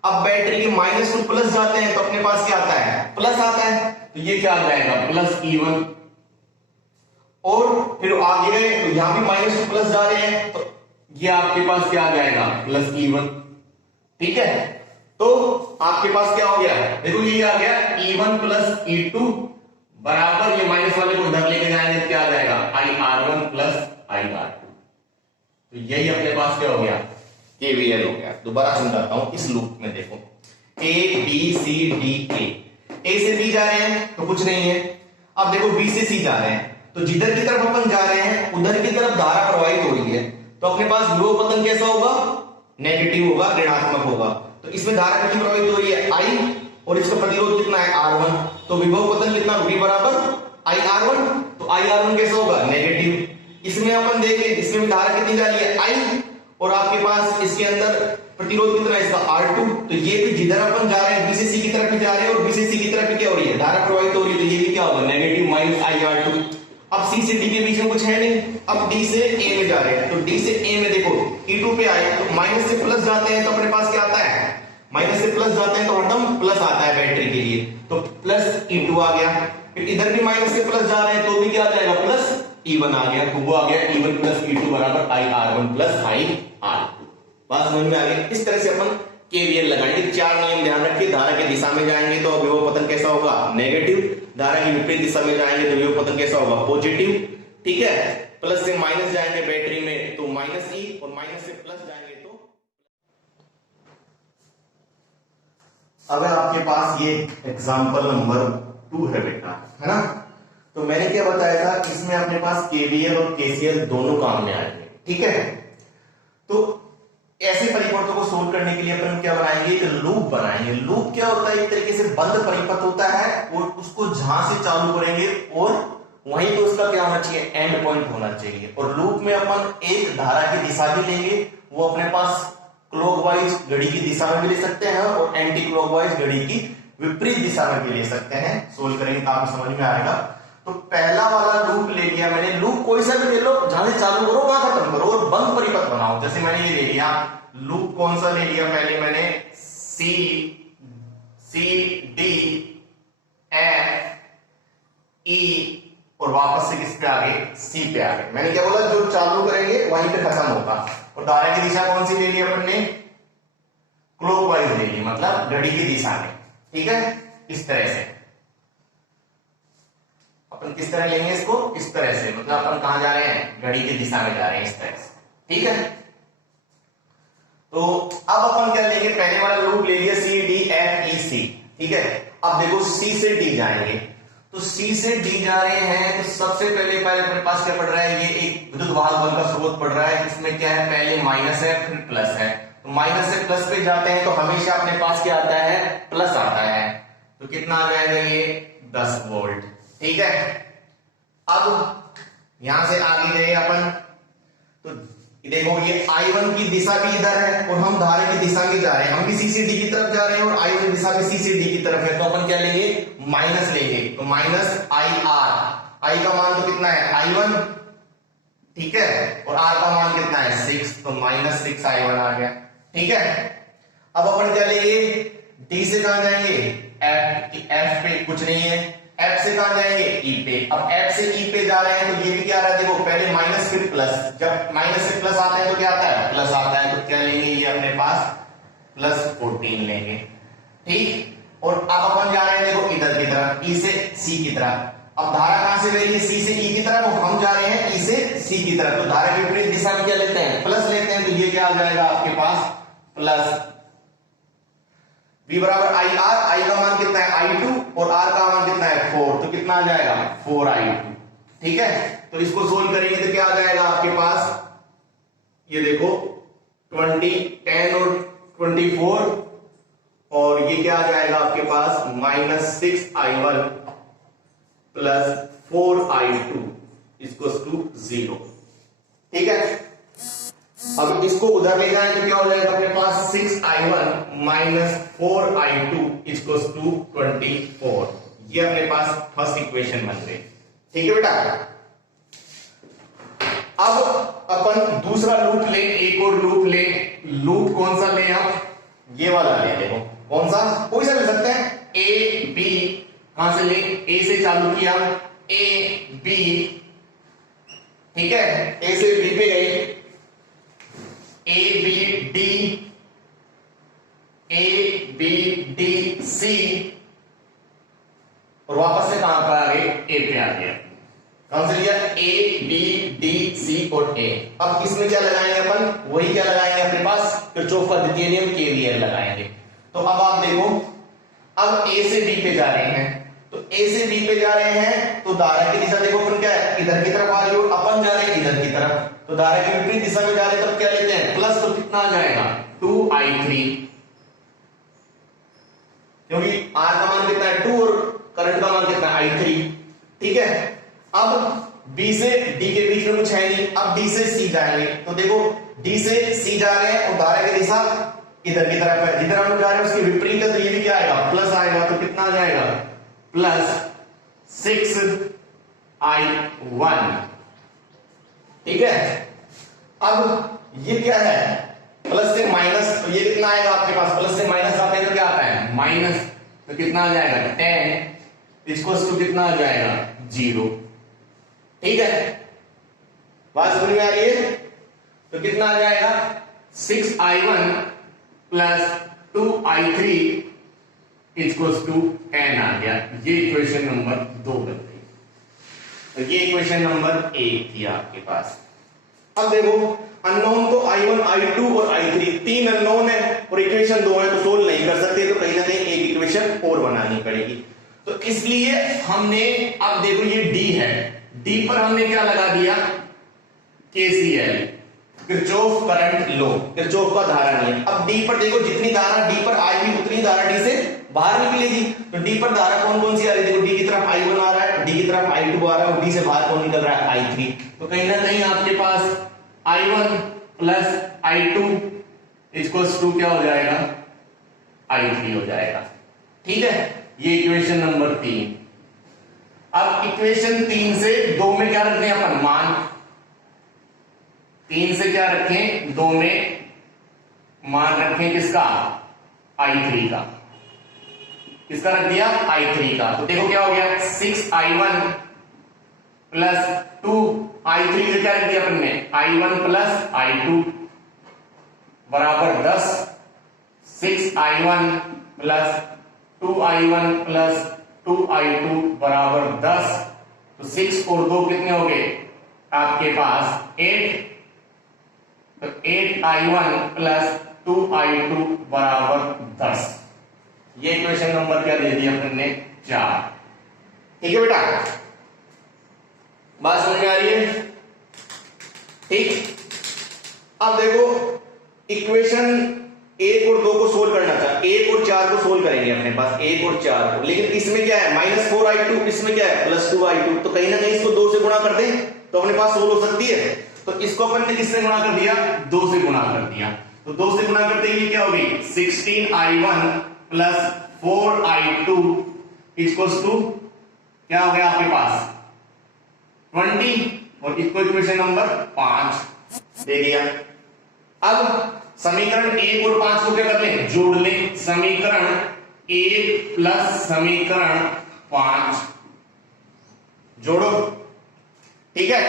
अब बैटरी के माइनस टू प्लस जाते हैं तो अपने पास क्या आता है, प्लस आता है, तो ये क्या आ जाएगा प्लस E1। और फिर आगे गए तो यहां भी माइनस टू प्लस जा रहे हैं, तो ये आपके पास क्या आ जाएगा प्लस E1। ठीक है, तो आपके पास क्या हो गया, देखो ये आ गया E1 प्लस E2 बराबर, ये माइनस वाले को इधर लेके जाएंगे तो क्या आ जाएगा IR1 प्लस IR2। तो यही अपने पास क्या हो गया KVL हो गया। दोबारा समझाता हूं, इस लूप में देखो A B C D A से B जा रहे हैं तो कुछ नहीं है, अब देखो B से C जा रहे हैं, तो जिधर की तरफ अपन जा रहे हैं उधर की तरफ धारा प्रवाहित हो रही है, तो अपने पास विभव पतन कैसा होगा, नेगेटिव होगा, ऋणात्मक होगा। तो इसमें धारा कितनी प्रवाहित हो रही है I, और इसका प्रतिरोध कितना है R1, तो विभव पतन कितना V बराबर IR1, तो IR1 कैसा होगा नेगेटिव। इसमें अपन देखें, इसमें भी धारा कितनी जा रही है I, और आपके पास इसके अंदर प्रतिरोध कितना है इसका R2, तो ये भी जिधर अपन जा रहे हैं B से C की तरफ भी जा रहे हैं और B से C की तरफ भी क्या हो रही है धारा प्रवाहित हो रही है, तो ये भी क्या होगा नेगेटिव माइनस IR2। अब C से D के बीच में कुछ है नहीं, अब D से A में जा रहे हैं, तो D से A में देखो E2 पे आए तो माइनस से प्लस जाते हैं तो अपने पास क्या आता है, माइनस से प्लस जाते हैं तो हरदम प्लस आता है बैटरी के लिए, तो प्लस E2 आ गया। फिर इधर भी माइनस से प्लस जा रहे हैं तो भी क्या आ जाएगा प्लस E1 आ गया, तो वो आ गया E1 प्लस E2 बराबर IR1 प्लस IR2। बात समझ में आ गई। इस तरह से अपन KVL लगाएंगे। चार नियम ध्यान रखिए, धारा की दिशा में जाएंगे तो विभव पतन कैसा होगा नेगेटिव, धारा की विपरीत दिशा में जाएंगे तो विभव पतन कैसा होगा पॉजिटिव। ठीक है, प्लस से माइनस जाएंगे बैटरी में तो माइनस E, और माइनस से प्लस जाएंगे तो। अगर आपके पास ये एग्जाम्पल नंबर 2 है बेटा, है ना, तो मैंने क्या बताया था, इसमें अपने पास KVL और KCL दोनों काम में आएंगे। ठीक है, तो ऐसे परिपथों को सोल्व करने के लिए अपन क्या बनाएंगे, एक लूप बनाएंगे। लूप क्या होता है, एक तरीके से बंद परिपथ होता है, और उसको जहां से चालू करेंगे और वहीं पे उसका क्या होना चाहिए, एंड पॉइंट होना चाहिए। और लूप में अपन एक धारा की दिशा भी लेंगे, वो अपने पास क्लॉकवाइज घड़ी की दिशा में भी ले सकते हैं और एंटी क्लॉकवाइज घड़ी की विपरीत दिशा में भी ले सकते हैं। सोल्व करेंगे तो आपको समझ में आएगा। तो पहला वाला लूप ले लिया मैंने, लूप कोई सा भी ले लो, जहां से चालू करो वहां खत्म करो और बंद परिपथ बनाओ। जैसे मैंने ये ले लिया, लूप कौन सा ले लिया, पहले मैंने C D F E और वापस से किस पे आ गए, C पे आ गए। मैंने क्या बोला, जो चालू करेंगे वहीं पे खत्म होगा। और धारा की दिशा कौन सी ले ली अपन ने, क्लॉकवाइज ले ली, मतलब घड़ी की दिशा में। ठीक है, इस तरह से अपन किस तरह लेंगे इसको, इस तरह से, मतलब अपन कहां जा रहे हैं, घड़ी की दिशा में जा रहे हैं, इस तरह से। ठीक है, तो अब अपन क्या लेंगे, पहले वाला लूप ले लिया C D F E C। ठीक है, अब देखो C से D जाएंगे, तो C से D जा रहे हैं तो सबसे पहले अपने पास क्या पड़ रहा है, ये एक विद्युत वाहक बल का स्रोत पड़ रहा है। इसमें क्या है, पहले माइनस है फिर प्लस है, तो माइनस से प्लस पे जाते हैं तो हमेशा अपने पास क्या आता है, प्लस आता है। तो कितना आ जाएगा ये 10 वोल्ट। ठीक है, अब यहां से आगे गए अपन, तो देखो ये I1 की दिशा भी इधर है और हम धारा की दिशा में जा रहे हैं, हम भी C से D की तरफ जा रहे हैं और I1 की दिशा भी C से D की तरफ है, तो अपन क्या लेंगे, माइनस लेंगे, तो माइनस IR। I का मान तो कितना है I1, ठीक है, और R का मान कितना है 6, तो माइनस 6 I1 आ गया। ठीक है, अब अपन क्या लेंगे, D से कहां जाएंगे, F पे कुछ नहीं है, F से कहां जाएंगे, E पे। अब F से E पे जा रहे हैं तो ये भी क्या आ रहा है, देखो पहले माइनस फिर प्लस, जब माइनस से प्लस आता है तो क्या आता है, प्लस आता है, तो क्या लेंगे, ये अपने पास प्लस 14 लेंगे। ठीक, और अब अपन जा रहे हैं देखो इधर की तरफ, E से C की तरफ। अब धारा कहां से बह रही है, C से E की तरफ, हम जा रहे हैं E से C की तरफ, तो धारा की विपरीत दिशा में क्या लेते हैं, प्लस लेते हैं, तो ये क्या आ जाएगा आपके पास प्लस V बराबर IR। I का मान कितना है I2 और R का मान कितना है 4, तो कितना आ जाएगा 4I2। ठीक है, तो इसको सोल्व करेंगे तो क्या आ जाएगा आपके पास, ये देखो 20, 10 और 24 और और ये क्या आ जाएगा आपके पास -6i1 plus 4i2 equals to 0। ठीक है, अब इसको उधर ले जाएं तो क्या हो जाएगा अपने पास 6i1 minus 4i2 equals to 24। ये अपने पास फर्स्ट इक्वेशन बन गई। ठीक है बेटा, अब अपन दूसरा लूप ले, एक और लूप ले। लूप कौन सा ले आप? ये वाला ले। देखो कौन सा, कोई सा ले सकते हैं। ए बी कहां से ले? ए से चालू किया, ए बी। ठीक है, ए से बी पे गए, A B D, A B D C, और वापस से कहां पर आ गए? ए पे आ गया। कौन से लिया? ए बी डी सी और ए। अब इसमें क्या लगाएंगे अपन? वही क्या लगाएंगे अपने पास, किरचॉफ का द्वितीय नियम केवीएल लगाएंगे। तो अब आप देखो, अब ए से बी पे जा रहे हैं, तो ए से बी पे जा रहे हैं तो धारा की दिशा देखो अपन क्या है, इधर की तरफ आ रही हो, अपन जा रहे हैं इधर की तरफ, तो धारा की विपरीत दिशा में जा रहे हैं, तब क्या लेते हैं? प्लस। तो कितना आ जाएगा? 2i3, क्योंकि R का मान कितना है? 2 और करंट का मान कितना है? i3। ठीक है, अब B से D के बीच में कुछ है नहीं, अब D से C जाएंगे, तो देखो D से C जा रहे हैं और धारा की दिशा इधर की तरफ है, जिधर हम जा रहे हैं उसके विपरीत है, तो ये भी क्या आएगा? प्लस आएगा। तो कितना आ जाएगा? Plus 6i1। ठीक है, अब ये क्या है? प्लस से माइनस, तो ये कितना आएगा आपके पास? प्लस से माइनस आते हैं तो क्या आता है? माइनस। तो कितना आ जाएगा? 10 इक्वल्स टू कितना आ जाएगा? 0। ठीक है, बात समझ में आ रही है? तो कितना आ जाएगा? 6i1 plus 2i3 equals to 10 आ गया। ये इक्वेशन नंबर 2 बन गई। तो ये इक्वेशन नंबर 1 थी आपके पास। अब देखो, अननोन तो i1, i2 और i3 तीन अननोन है और इक्वेशन 2 है, तो सोल्व नहीं कर सकते, तो कहीं ना कहीं एक इक्वेशन और बनानी पड़ेगी। तो इसलिए हमने, अब देखो ये D है, D पर हमने क्या लगा दिया? KCL, Kirchhoff current law, Kirchhoff का धारा नियम। अब D पर देखो, जितनी धारा D पर आएगी उतनी धारा D से बाहर निकलेगी। तो D पर धारा कौन कौन सी आ रही है? देखो D की तरफ i1 आ रहा है, D की तरफ i2 आ रहा है, और D से बाहर कौन निकल रहा है? i3। तो कहीं ना कहीं आपके पास i1 plus i2 equals to क्या हो जाएगा? i3 हो जाएगा। ठीक है, ये इक्वेशन नंबर 3। अब इक्वेशन 3 से 2 में क्या रखते हैं अपन? मान। 3 से क्या रखें? 2 में मान रखें किसका? i3 का। किसका रख दिया? i3 का। तो देखो क्या हो गया? 6i1 प्लस 2i3 से क्या रख दिया अपन ने? i1 प्लस i2 बराबर 10। 6i1 plus 2i1 plus 2i2 बराबर 10। तो 6 और 2 कितने हो गए आपके पास? 8। तो 8i1 प्लस 2i2 बराबर 10। ये इक्वेशन नंबर क्या दे दिया अपन ने? 4। ठीक है बेटा, बात समझ में आ रही है? ठीक, अब देखो इक्वेशन 1 और 2 को सोल्व करना था, 1 और 4 को सोल्व करेंगे अपने पास, 1 और 4 को। लेकिन इसमें क्या है? -4i2, इसमें क्या है? +2i2। तो कहीं ना कहीं इसको 2 से गुणा कर दें तो अपने पास सोल्व हो सकती है। तो इसको अपन ने किससे गुणा कर दिया? 2 से गुणा कर दिया। तो 2 से गुणा करते ही क्या होगी? 16i1 plus 4i2 equals to क्या हो गया आपके पास? 20। और इसको इक्वेशन नंबर 5 दे दिया। अब समीकरण 1 और 5 को क्या कर लें? जोड़ लें। समीकरण 1 प्लस समीकरण 5 जोड़ो। ठीक है,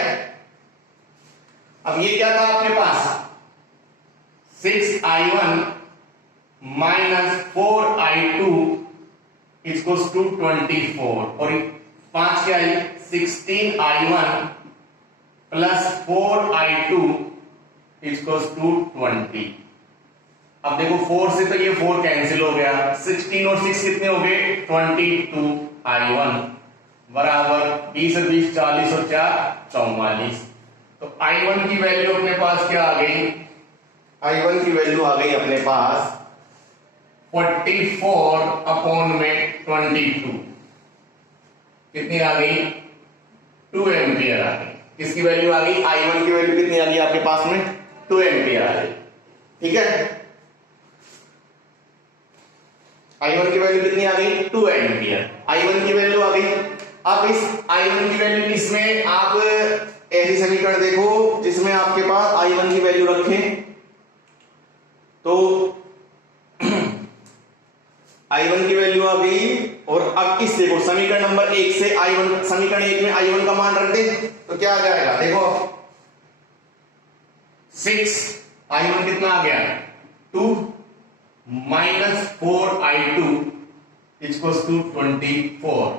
अब ये क्या था आपके पास? 6i1 minus 4i2 equals to 24। और 5 क्या है? 16i1 plus 4i2 equals to 20। अब देखो 4 से तो ये 4 कैंसिल हो गया। 16 और 6 कितने हो गए? 22i1 बराबर 20 और 20 40 और 4 44। तो i1 की वैल्यू अपने पास क्या आ गई? i1 की वैल्यू आ गई अपने पास 44/22 कितनी आ गई? 2 एम्पियर आ गई। किसकी वैल्यू आ गई? I1 की वैल्यू कितनी आ गई आपके पास में? 2 एम्पियर आ गई। ठीक है, I1 की वैल्यू कितनी आ गई? 2 एम्पियर। I1 की वैल्यू आ गई। अब इस I1 की वैल्यू इसमें आप ऐसी समीकरण देखो जिसमें आपके पास I1 की वैल्यू रखें, तो I1 की वैल्यू आ गई। और अब इस देखो समीकरण नंबर 1 से I1, समीकरण 1 में I1 का मान रख दे तो क्या आ जाएगा? देखो 6 I1 कितना आ गया? 2 माइनस 4I2 इक्वल्स टू 24।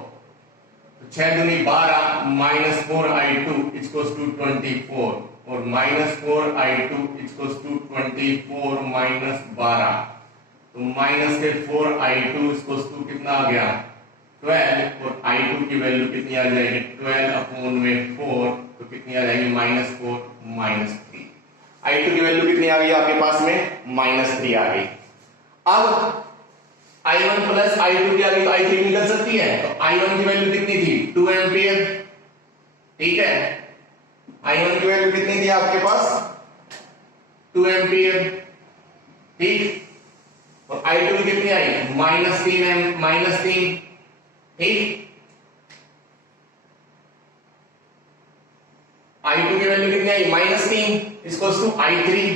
6 दूनी 12 माइनस 4I2 इक्वल्स टू 24 और minus 4I2 equals to 24 minus 12, तो माइनस के 4I2 इक्वल्स टू कितना आ गया? 12 और I2 की वैल्यू कितनी आ जाएगी? 12/4, तो कितनी आ जाएगी? -4 -3। I2 की वैल्यू कितनी आ गई आपके पास में? -3 आ गई। अब I1 प्लस I2 की आ गई तो I3 निकल सकती है, तो I1 की वैल्यू कितनी थी? 2 एम्पियर। ठीक है, I1 की वैल्यू कितनी थी आपके पास? 2 एम्पियर। ठीक, और I2 की कितनी आई? -3। ठीक, I2 की वैल्यू कितनी आई? -3 इक्वल्स टू I3,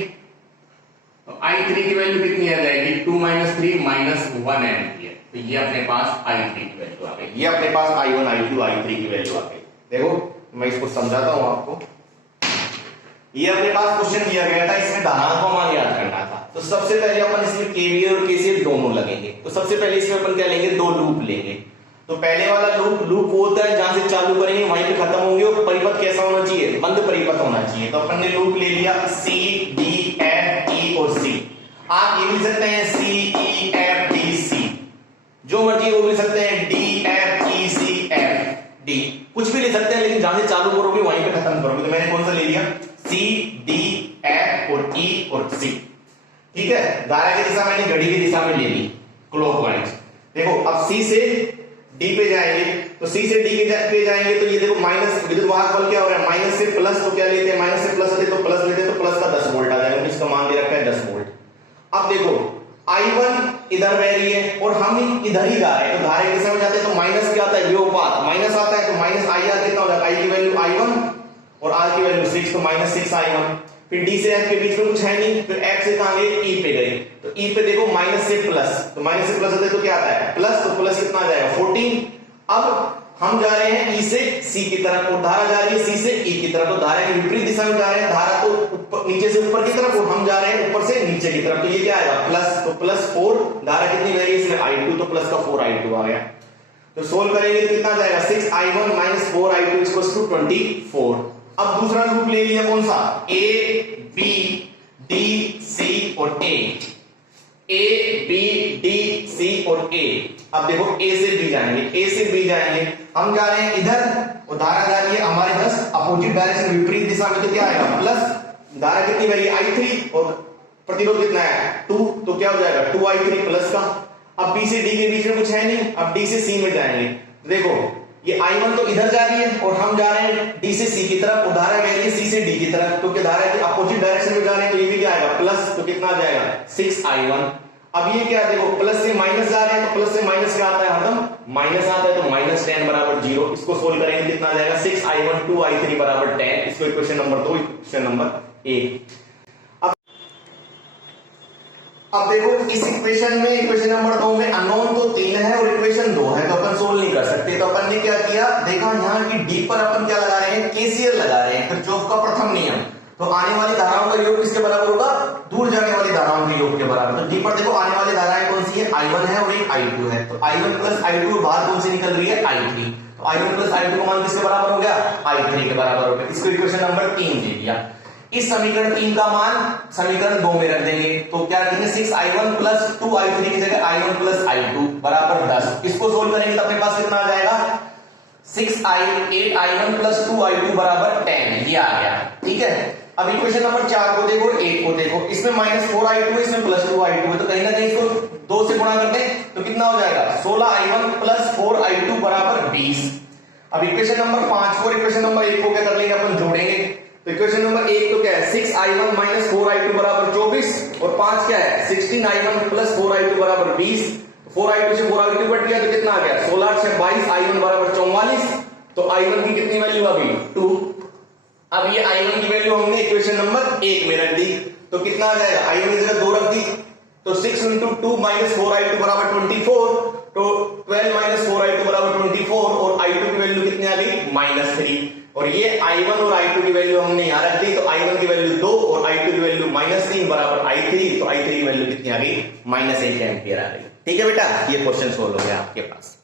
तो I3 की वैल्यू कितनी आ जाएगी? 2 - 3 -1 एम्पियर। तो ये अपने पास I3 की वैल्यू आ गई। ये अपने पास I1, I2, I3 की वैल्यू आ गई। देखो मैं इसको समझाता हूं आपको। ये अपने पास क्वेश्चन दिया गया था, इसमें धाराओं का मान याद करना था। तो सबसे पहले अपन इसमें KVL और KCL दोनों लगेंगे। तो सबसे पहले इसमें अपन क्या लेंगे? 2 लूप लेंगे। तो पहले वाला लूप वो होता है जहां से चालू करेंगे वहीं पे खत्म होंगे, और परिपथ कैसा होना चाहिए? बंद परिपथ होना चाहिए। तो अपन ने लूप ले लिया C, D, F, E और C। आप ये भी लिख सकते हैं C, E, F, D, C, जो मर्जी वो लिख सकते हैं D, F, E, C, F, D, कुछ भी लिख सकते हैं, लेकिन जहां से चालू करोगे वहीं पे खत्म करोगे। तो मैंने कौन सा ले लिया? C, D, F और E और C। ठीक है, धारा की दिशा मैंने घड़ी की दिशा में ले ली, क्लॉकवाइज। देखो अब C से D पे जाएंगे, तो C से D पे जाएंगे तो ये देखो माइनस विद्युत वाहक बल क्या हो रहा है? माइनस से प्लस, तो क्या लेते हैं? माइनस से प्लस होते तो प्लस लेते, तो प्लस का 10 वोल्ट आ जाएगा। इसका मान दे रखा है 10 वोल्ट। अब देखो I1 इधर बह रही है और हम इधर ही जा रहे हैं, तो धारा की दिशा में जाते हैं तो माइनस क्या आता है? व्योमपात, माइनस आता है, तो माइनस IR कितना हो जाएगा? I की वैल्यू I1 और R की वैल्यू 6, तो -6 I1। फिर D से F के बीच में कुछ है नहीं, फिर F से कहां गए? E पे गए, तो E पे देखो माइनस से प्लस, तो माइनस से प्लस होते तो क्या आता है? प्लस, तो प्लस कितना आ जाएगा? 14। अब हम जा रहे हैं E से C की तरफ और धारा जा रही है C से E की तरफ, तो धारा की विपरीत दिशा में जा रहे हैं। धारा तो ऊपर, नीचे से ऊपर की तरफ और हम जा रहे हैं ऊपर से नीचे की तरफ, तो ये क्या आएगा? प्लस, तो +4। धारा कितनी बह रही है इसमें? I2, तो प्लस का 4I2 आ गया। तो सोल्व करेंगे तो कितना जाएगा? 6I1 - 4I2 = 24। अब दूसरा लूप ले लिया, कौन सा? A, B, D, C और A। A, B, D, C और A। अब देखो A से B जाएंगे, A से B जाएंगे, हम जा रहे हैं इधर और धारा जा रही है हमारे बस अपोजिट डायरेक्शन, विपरीत दिशा में, तो क्या आएगा? प्लस, धारा कितनी बह रही है? I3 और प्रतिरोध कितना है? 2, तो क्या हो जाएगा? 2I3 प्लस का। अब B से D के बीच में कुछ है नहीं, अब D से C में जाएंगे, देखो ये I1 तो इधर जा रही है और हम जा रहे हैं D से C की तरफ, और धारा बह रही है C से D की तरफ, तो क्या धारा के अपोजिट डायरेक्शन में जा रहे हैं, तो ये भी क्या आएगा? प्लस, तो कितना आ जाएगा? 6I1। अब ये क्या देखो, प्लस से माइनस जा रहे हैं, तो प्लस से माइनस क्या आता है? हरदम माइनस आता है, तो -10 = 0। इसको सोल्व करेंगे कितना आ जाएगा? 6I1 2I3 = 10। इसको इक्वेशन नंबर 2, इक्वेशन नंबर 1। अब देखो इस इक्वेशन में, इक्वेशन नंबर 2 में अननोन तो 3 है और इक्वेशन 2 है, तो अपन सोल्व नहीं कर सकते। तो अपन ने क्या किया, देखा यहाँ की D पर अपन क्या लगा रहे हैं? KCL लगा रहे हैं, किरचॉफ का प्रथम नियम। तो आने वाली धाराओं का योग किसके बराबर होगा? दूर जाने वाली धाराओं के योग के बराबर। तो D पर देखो आने वाली धाराएं कौन सी है? I1 है और एक I2 है, तो I1 + I2 बाहर कौन सी निकल रही है? I3। तो I1 + I2 का मान किसके बराबर हो गया? I3 के बराबर हो गया। इसको इक्वेशन नंबर 3 दे दिया। इस समीकरण 3 का मान समीकरण 2 में रख देंगे, तो क्या रखेंगे? 6I1 + 2I3 की जगह I1 + I2 = 10। इसको सोल्व करेंगे तो अपने पास कितना आ जाएगा? 8I1 + 2I2 = 10। ये आ गया। ठीक है, अब इक्वेशन नंबर 4 को देखो, 1 को देखो, इसमें -4I2 है, इसमें +2I2 है, तो कहीं ना कहीं इसको 2 से गुणा कर दें तो कितना हो जाएगा 16i1 प्लस 4i2 बराबर 20। अब इक्वेशन नंबर 5 को इक्वेशन नंबर 1 को क्या कर लेंगे अपन, जोड़ेंगे। तो इक्वेशन नंबर 1 तो क्या है 6i1 माइनस 4i2 बराबर 24 और 5 क्या है 16i1 प्लस 4i2 बराबर 20। 4i2 से 4i2 कट गया तो कितना आ गया 16 से 22, i1 बराबर 44। तो i1 की कितनी वैल्यू आ गई 2। अब ये i1 की वैल्यू हमने इक्वेशन नंबर 1 में रख दी तो कितना आ जाएगा, i1 की जगह 2 रख दी तो 6 इंटू 2 माइनस 4i2 बराबर 24। तो 12 माइनस 4i2 बराबर 24 और i2 की वैल्यू कितनी आ गई -3। और ये i1 और i2 की वैल्यू हमने यहां रख दी तो i1 की वैल्यू 2 और i2 की वैल्यू -3 बराबर i3। तो i3 की वैल्यू कितनी आ गई -1 एम्पियर आ गई। ठीक है बेटा, ये क्वेश्चन सोल्व हो गया आपके पास।